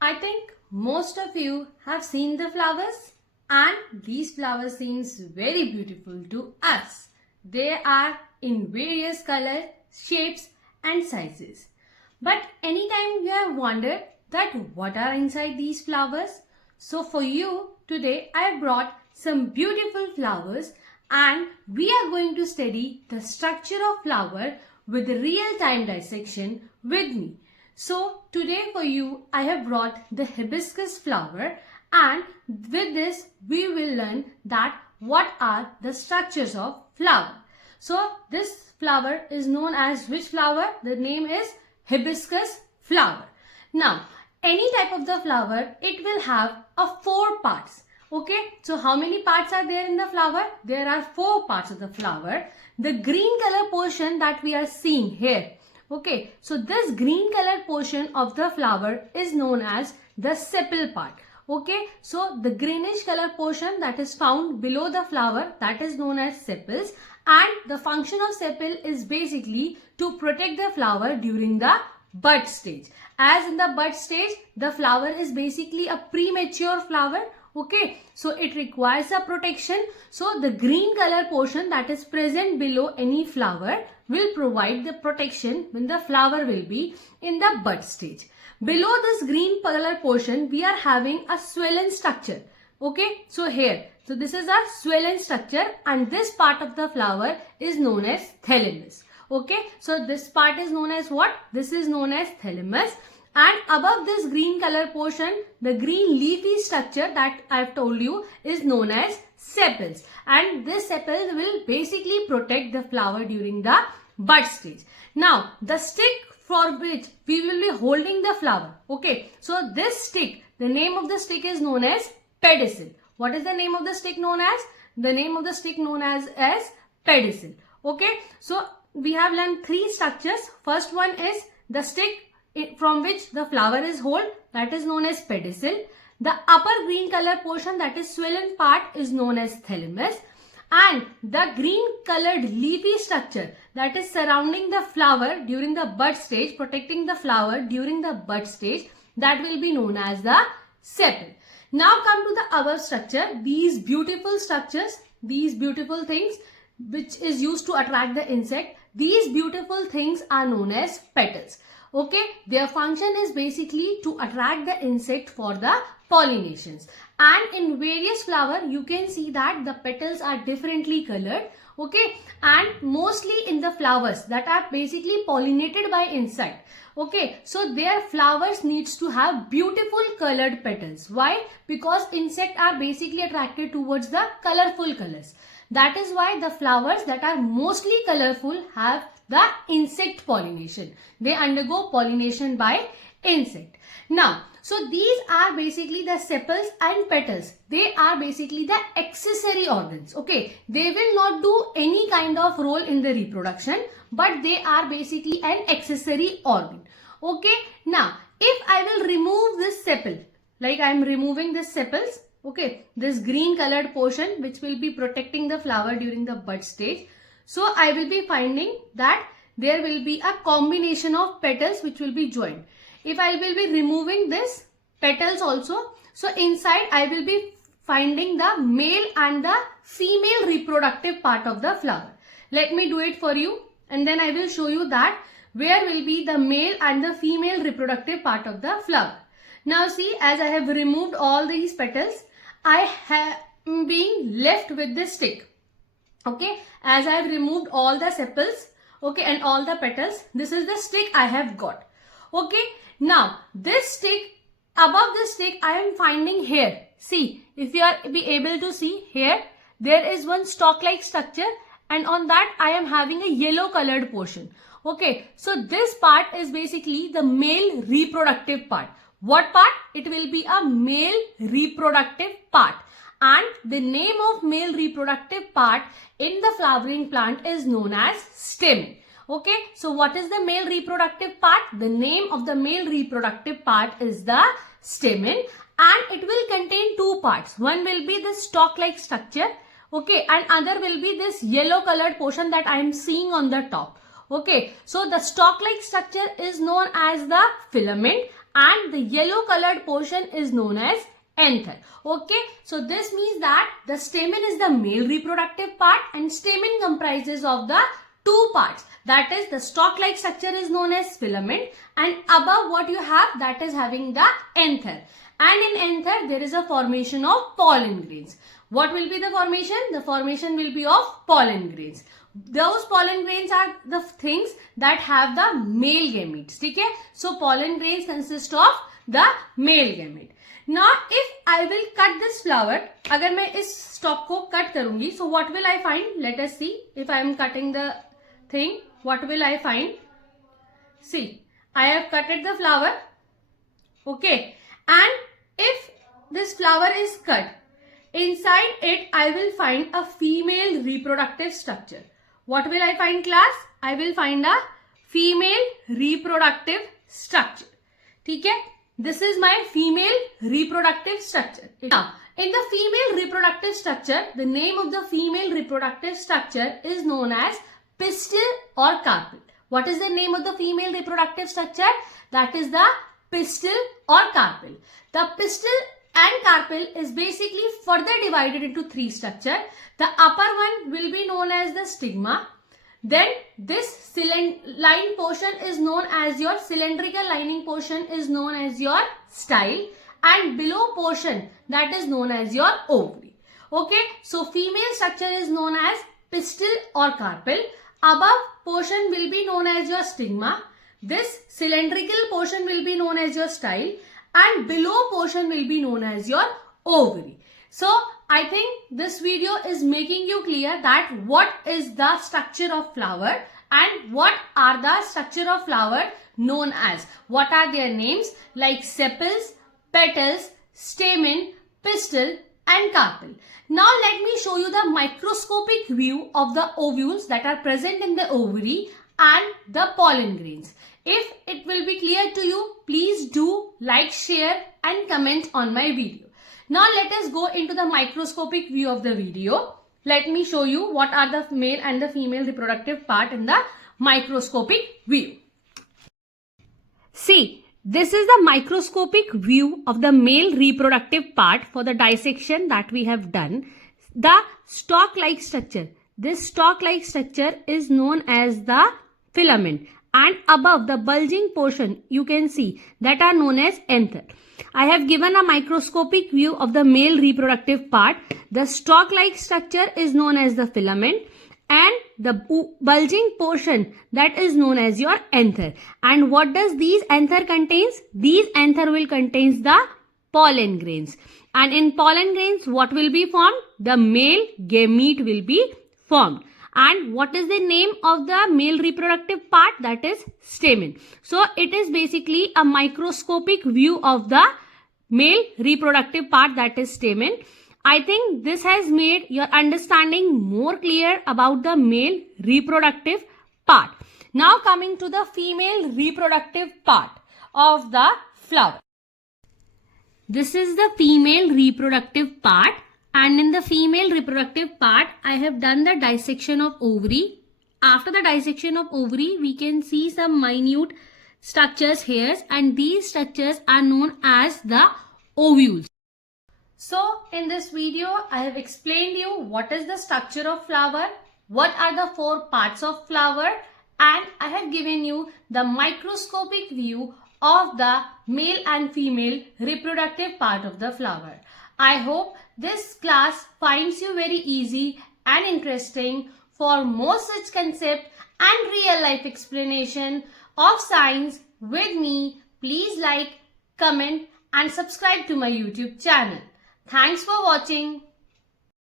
I think most of you have seen the flowers, and these flowers seems very beautiful to us. They are in various colors, shapes and sizes. But anytime you have wondered that what are inside these flowers? So for you today I have brought some beautiful flowers and we are going to study the structure of flower with real-time dissection with me. So today for you I have brought the hibiscus flower, and with this we will learn that what are the structures of flower. So this flower is known as which flower? The name is hibiscus flower. Now any type of the flower, it will have a 4 parts. Okay, so how many parts are there in the flower? There are 4 parts of the flower. The green color portion that we are seeing here. Okay, so this green color portion of the flower is known as the sepal part. Okay, so the greenish color portion that is found below the flower, that is known as sepals, and the function of sepal is basically to protect the flower during the bud stage. As in the bud stage, the flower is basically a premature flower. Okay, so it requires a protection. So the green color portion that is present below any flower will provide the protection when the flower will be in the bud stage. Below this green color portion, we are having a swollen structure. Okay, so here, so this is a swollen structure and this part of the flower is known as thalamus. Okay, so this part is known as what? This is known as thalamus. And above this green color portion, the green leafy structure that I have told you is known as sepals. And this sepal will basically protect the flower during the bud stage. Now, the stick for which we will be holding the flower. Okay, so this stick, the name of the stick is known as pedicel. What is the name of the stick known as? The name of the stick known as pedicel. Okay, so we have learned 3 structures. First one is the stick from which the flower is held, that is known as pedicel. The upper green color portion, that is swollen part, is known as thalamus, and the green colored leafy structure that is surrounding the flower during the bud stage, protecting the flower during the bud stage, that will be known as the sepal. Now come to the above structure. These beautiful structures, these beautiful things which is used to attract the insect, these beautiful things are known as petals. Okay, their function is basically to attract the insect for the pollinations. And in various flower, you can see that the petals are differently colored. Okay, and mostly in the flowers that are basically pollinated by insect. Okay, so their flowers needs to have beautiful colored petals. Why? Because insects are basically attracted towards the colorful colors. That is why the flowers that are mostly colorful have the insect pollination. They undergo pollination by insect. Now, so these are basically the sepals and petals. They are basically the accessory organs. Okay, they will not do any kind of role in the reproduction, but they are basically an accessory organ. Okay, now if I will remove this sepal, like I am removing this sepals, okay, this green colored portion which will be protecting the flower during the bud stage. So I will be finding that there will be a combination of petals which will be joined. If I will be removing this petals also, so inside I will be finding the male and the female reproductive part of the flower. Let me do it for you and then I will show you that where will be the male and the female reproductive part of the flower. Now see, as I have removed all these petals, I am being left with this stick. Okay, as I have removed all the sepals, okay, and all the petals, this is the stick I have got. Okay, now this stick, above this stick I am finding here. See, if you are be able to see here, there is one stalk-like structure and on that I am having a yellow colored portion. Okay, so this part is basically the male reproductive part. What part? It will be a male reproductive part. And the name of male reproductive part in the flowering plant is known as stamen. Okay, so what is the male reproductive part? The name of the male reproductive part is the stamen, and it will contain 2 parts. One will be the stalk-like structure, okay, and other will be this yellow colored portion that I am seeing on the top. Okay, so the stalk-like structure is known as the filament and the yellow colored portion is known as anther. Okay, so this means that the stamen is the male reproductive part and stamen comprises of the two parts. That is, the stalk-like structure is known as filament, and above what you have, that is having the anther. And in anther, there is a formation of pollen grains. What will be the formation? The formation will be of pollen grains. Those pollen grains are the things that have the male gametes. Okay? So pollen grains consist of the male gamete. Now, if I will cut this flower, अगर मैं इस stalk को cut करूँगी, so what will I find? Let us see. If I am cutting the thing, what will I find? See, I have cutted the flower. Okay, and if this flower is cut, inside it I will find a female reproductive structure. What will I find, class? I will find a female reproductive structure. ठीक है? This is my female reproductive structure. Now, in the female reproductive structure, the name of the female reproductive structure is known as pistil or carpel. What is the name of the female reproductive structure? That is the pistil or carpel. The pistil and carpel is basically further divided into three structures. The upper one will be known as the stigma. Then this line portion is known as your cylindrical lining portion is known as your style, and below portion that is known as your ovary. Okay, so female structure is known as pistil or carpel. Above portion will be known as your stigma. This cylindrical portion will be known as your style, and below portion will be known as your ovary. So I think this video is making you clear that what is the structure of flower and what are the structure of flower known as. What are their names like sepals, petals, stamen, pistil and carpel. Now let me show you the microscopic view of the ovules that are present in the ovary and the pollen grains. If it will be clear to you, please do like, share and comment on my video. Now let us go into the microscopic view of the video. Let me show you what are the male and the female reproductive part in the microscopic view. See, this is the microscopic view of the male reproductive part for the dissection that we have done. The stalk-like structure. This stalk-like structure is known as the filament, and above the bulging portion you can see that are known as anther. I have given a microscopic view of the male reproductive part. The stalk-like structure is known as the filament, and the bulging portion that is known as your anther. And what does these anther contains? These anther will contains the pollen grains. And in pollen grains, what will be formed? The male gamete will be formed. And what is the name of the male reproductive part? That is stamen. So it is basically a microscopic view of the male reproductive part, that is stamen. I think this has made your understanding more clear about the male reproductive part. Now coming to the female reproductive part of the flower. This is the female reproductive part. And in the female reproductive part, I have done the dissection of ovary. After the dissection of ovary, we can see some minute structures here, and these structures are known as the ovules. So in this video, I have explained you what is the structure of flower, what are the four parts of flower, and I have given you the microscopic view of the male and female reproductive part of the flower. I hope this class finds you very easy and interesting. For more such concept and real life explanation of science with me, please like, comment and subscribe to my YouTube channel. Thanks for watching.